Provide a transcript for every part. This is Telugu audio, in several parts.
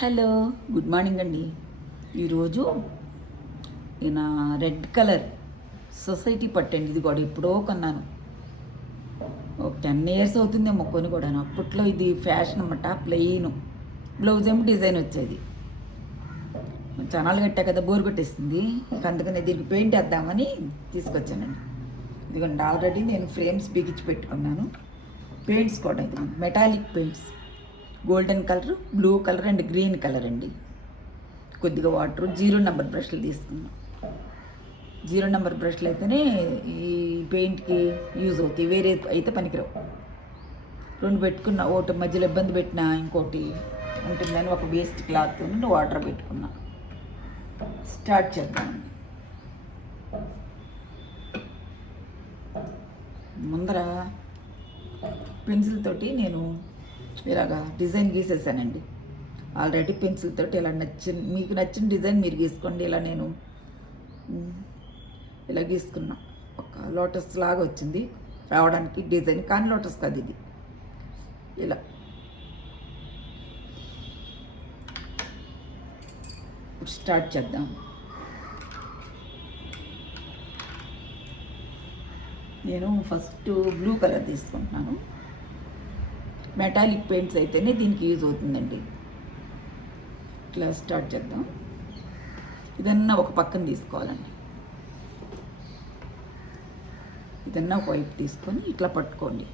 హలో, గుడ్ మార్నింగ్ అండి. ఈరోజు నేను రెడ్ కలర్ సొసైటీ పట్టండి. ఇది కూడా ఎప్పుడో కొన్నాను. ఒక 10 ఇయర్స్ అవుతుందేమో కొని కూడా. అప్పట్లో ఇది ఫ్యాషన్ అన్నమాట. ప్లెయిన్ బ్లౌజ్ ఏమో డిజైన్ వచ్చేది. చనాలు కట్టా కదా, బోర్ కొట్టేసింది. ఇక అందుకనే దీనికి పెయింట్ వేద్దామని తీసుకొచ్చానండి. ఇదిగోండి, ఆల్రెడీ నేను ఫ్రేమ్స్ బిగించి పెట్టుకున్నాను. పెయింట్స్ కూడా ఇది metallic paints, golden colour, blue colour and green colour అండి. కొద్దిగా వాటర్, 0 నెంబర్ బ్రష్లు తీసుకున్నాం. 0 నెంబర్ బ్రష్లు అయితేనే ఈ పెయింట్కి యూజ్ అవుతాయి, వేరే అయితే పనికిరావు. 2 పెట్టుకున్నా. ఒకటి మధ్యలో ఇబ్బంది పెట్టినా ఇంకోటి ఉంటుందని ఒక వేస్ట్ క్లాత్ నుండి వాటర్ పెట్టుకున్నా. స్టార్ట్ చేద్దాం. ముందర పెన్సిల్ తోటి నేను ఇలాగా డిజైన్ గీసేసానండి. ఆల్రెడీ పెన్సిల్ తోటి ఇలా మీకు నచ్చిన డిజైన్ మీరు గీసుకోండి. ఇలా నేను ఇలా గీసుకున్నా. ఒక లోటస్ లాగా వచ్చింది రావడానికి డిజైన్, కానీ లోటస్ కాదు ఇది. ఇలా ఇప్పుడు స్టార్ట్ చేద్దాం. నేను ఫస్ట్ బ్లూ కలర్ తీసుకుంటున్నాను. మెటాలిక్ పెయింట్స్ అయితేనే దీనికి యూజ్ అవుతుందండి. ఇట్లా స్టార్ట్ చేద్దాం. ఇదన్నా ఒక పక్కన తీసుకోవాలండి. ఇదన్నా ఒక వైపు తీసుకొని ఇట్లా పట్టుకోండి.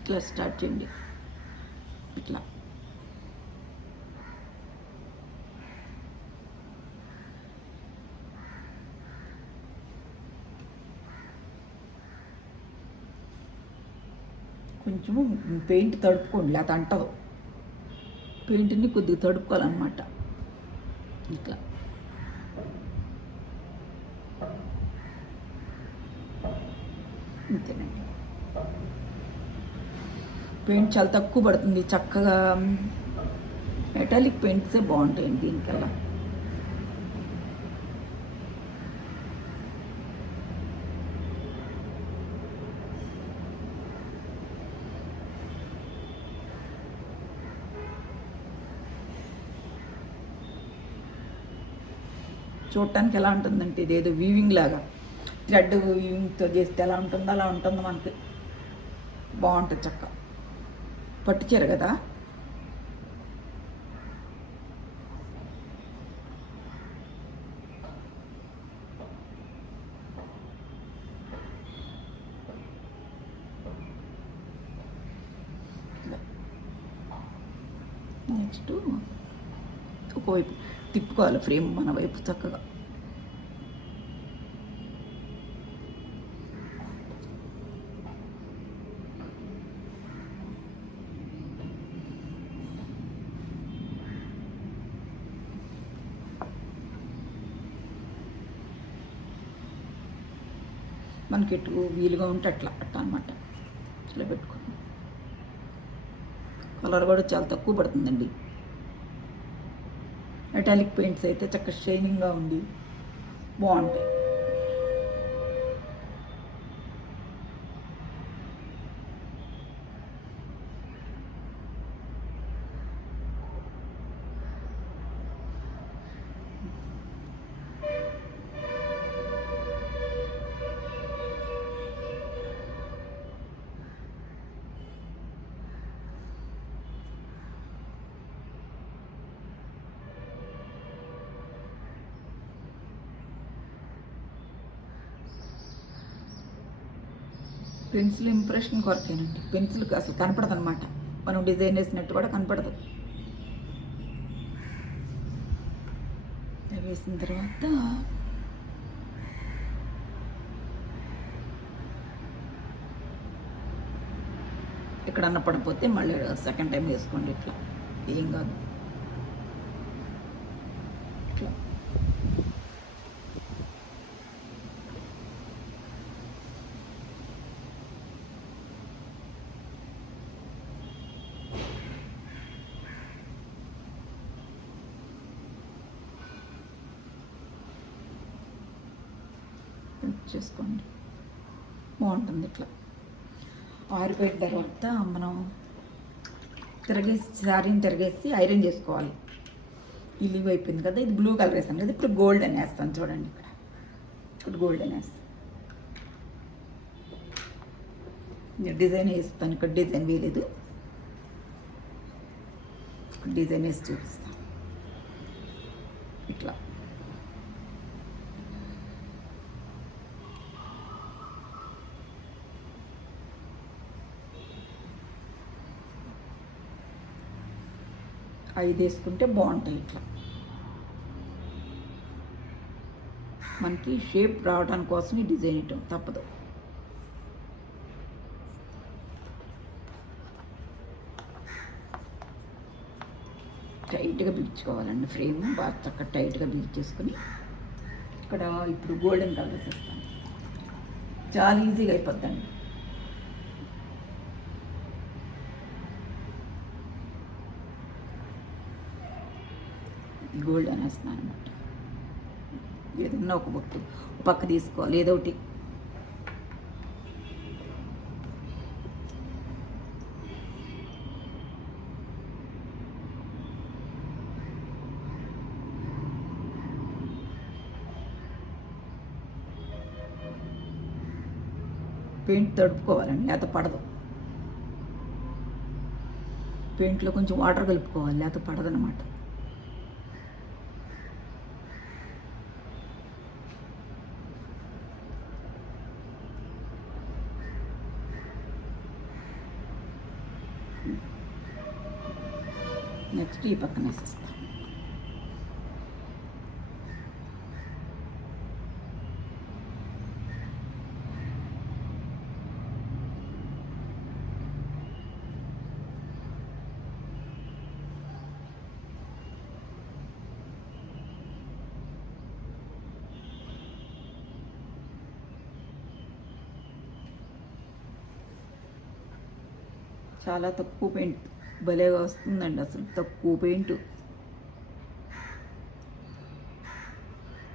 ఇట్లా స్టార్ట్ చేయండి. ఇట్లా కొంచెము పెయింట్ తడుపుకోండి, లేకపోతే అంటదు. పెయింట్ని కొద్దిగా తడుపుకోవాలన్నమాట. ఇట్లా అంతేనండి. పెయింట్ చాలా తక్కువ పడుతుంది. చక్కగా మెటాలిక్ పెయింట్సే బాగుంటాయండి దీనికల్లా. చూడటానికి ఎలా ఉంటుందంటే ఇదేదో వీవింగ్ లాగా, థ్రెడ్ వీవింగ్తో చేస్తే ఎలా ఉంటుందో అలా ఉంటుంది మనకి. బాగుంటుంది చక్క. పట్టుచీర కదా. నెక్స్ట్ ఒకవైపు తిప్పుకోవాలి ఫ్రేమ్ మన వైపు చక్కగా. మనకి ఎటు వీలుగా ఉంటే అట్లా అనమాట. ఇట్లా పెట్టుకోండి. కలర్ కూడా చాలా తక్కువ పడుతుందండి. మెటాలిక్ పెయింట్స్ అయితే చక్కగా షైనింగ్గా ఉంది, బాగుంటాయి. Pencil impression కొరకేనండి. పెన్సిల్కి అసలు కనపడదు అనమాట. మనం డిజైన్ వేసినట్టు కూడా కనపడదు. వేసిన తర్వాత ఎక్కడన్నా పడిపోతే మళ్ళీ సెకండ్ టైం వేసుకోండి. ఇట్లా ఏం కాదు. ఇట్లా చేసుకోండి, బాగుంటుంది. ఇట్లా ఆరిపోయిన తర్వాత మనం శారీని తిరగేసి ఐరన్ చేసుకోవాలి. ఈ లీవ్ అయిపోయింది కదా, ఇది బ్లూ కలర్ వేస్తాను కదా, ఇప్పుడు గోల్డెన్ వేస్తాను చూడండి. ఇప్పుడు గోల్డెన్ వేస్తాను. డిజైన్ వేస్తాను, ఇక్కడ డిజైన్ వేయలేదు, డిజైన్ వేసి చూపిస్తాను. ఇట్లా ఐదు వేసుకుంటే బాగుంటాయి. ఇట్లా మనకి షేప్ రావడానికి కోసం ఈ డిజైన్ ఇవ్వటం తప్పదు. టైట్గా బిగించుకోవాలండి ఫ్రేమ్, బాగా చక్కగా టైట్గా బిగించేసుకొని ఇక్కడ ఇప్పుడు గోల్డెన్ కలర్ వేసేస్తాను. చాలా ఈజీగా అయిపోద్దండి. గోల్డెన్ వేస్తున్నాను అనమాట. ఏదన్నా ఒక పక్క తీసుకోవాలి, ఏదో ఒకటి. పెయింట్ తడుపుకోవాలండి, లేకపోతే పడదు. పెయింట్లో కొంచెం వాటర్ కలుపుకోవాలి, లేకపోతే పడదనమాట. నెక్స్ట్ ఈ పక్కన వేసేస్తాం. చాలా తక్కువ పెయింట్, భలేగా వస్తుందండి అసలు. తక్కువ పెయింట్,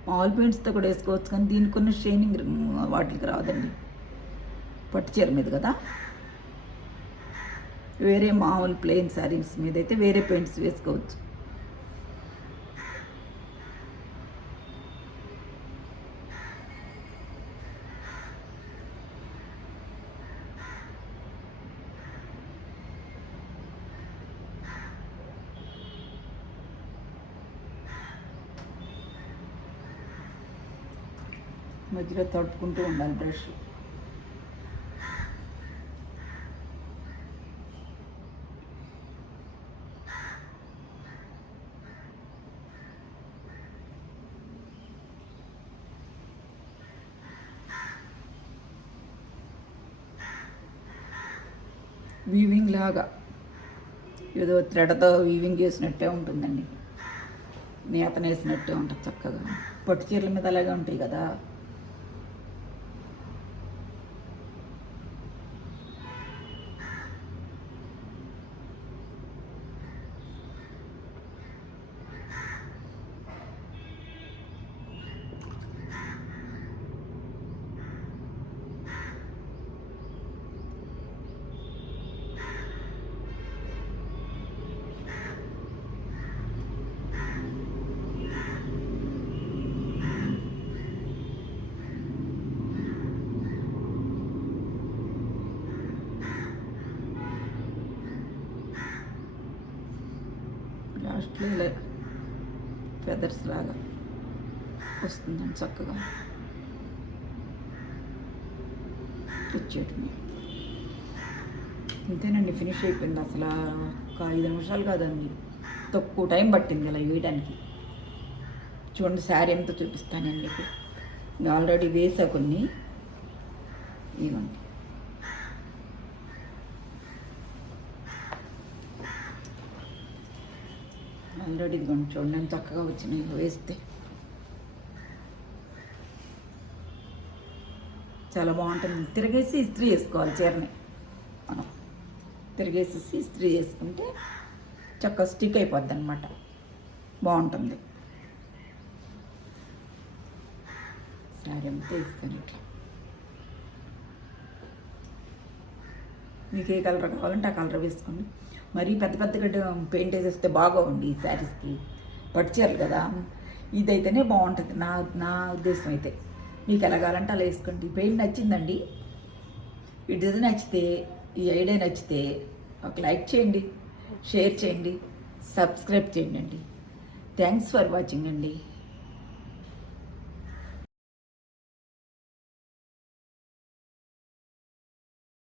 మామూలు పెయింట్స్తో కూడా వేసుకోవచ్చు, కానీ దీనికి కొన్ని షైనింగ్ వాటికి రాదండి. పట్టు చీర మీద కదా, వేరే మామూలు ప్లెయిన్ శారీస్ మీద అయితే వేరే పెయింట్స్ వేసుకోవచ్చు. మధ్యలో తడుపుకుంటూ ఉండాలి బ్రష్. వీవింగ్ లాగా ఏదో థ్రెడ్తో వీవింగ్ చేసినట్టే ఉంటుందండి, నేతన వేసినట్టే ఉంటుంది చక్కగా. పట్టు చీరల మీద అలాగే ఉంటాయి కదా. లాస్ట్లో ఇలా ఫెదర్స్ లాగా వస్తుందండి చక్కగా ఇచ్చేటివి. అంతేనండి, ఫినిష్ అయిపోయింది. అసలు ఒక 5 నిమిషాలు కాదండి, తక్కువ టైం పట్టింది ఇలా వేయడానికి. చూడండి శారీ ఎంతో చూపిస్తానండి మీకు. ఆల్రెడీ వేసా కొన్ని, ఇవ్వండి. ఆల్రెడీ ఇదిగోండి చూడండి ఎంత చక్కగా వచ్చినాయి వేస్తే. చాలా బాగుంటుంది. తిరిగేసి ఇస్త్రీ వేసుకోవాలి చీరని. మనం తిరిగేసేసి ఇస్త్రీ చేసుకుంటే చక్కగా స్టిక్ అయిపోద్ది అనమాట, బాగుంటుంది. శారీ అంతా ఇస్తాను ఇట్లా. మీకు ఏ కలర్ కావాలంటే ఆ కలర్ వేసుకోండి. మరీ పెద్ద పెద్దగా పెయింట్ వేసేస్తే బాగోండి ఈ శారీస్కి. పట్టు చీరలు కదా, ఇదైతేనే బాగుంటుంది నా నా ఉద్దేశం అయితే. మీకు ఎలా కావాలంటే అలా వేసుకోండి. ఈ పెయింట్ నచ్చిందండి, ఈ డిజైన్ నచ్చితే, ఈ ఐడియా నచ్చితే ఒక లైక్ చేయండి, షేర్ చేయండి, సబ్స్క్రైబ్ చేయండి అండి. థ్యాంక్స్ ఫర్ వాచింగ్ అండి.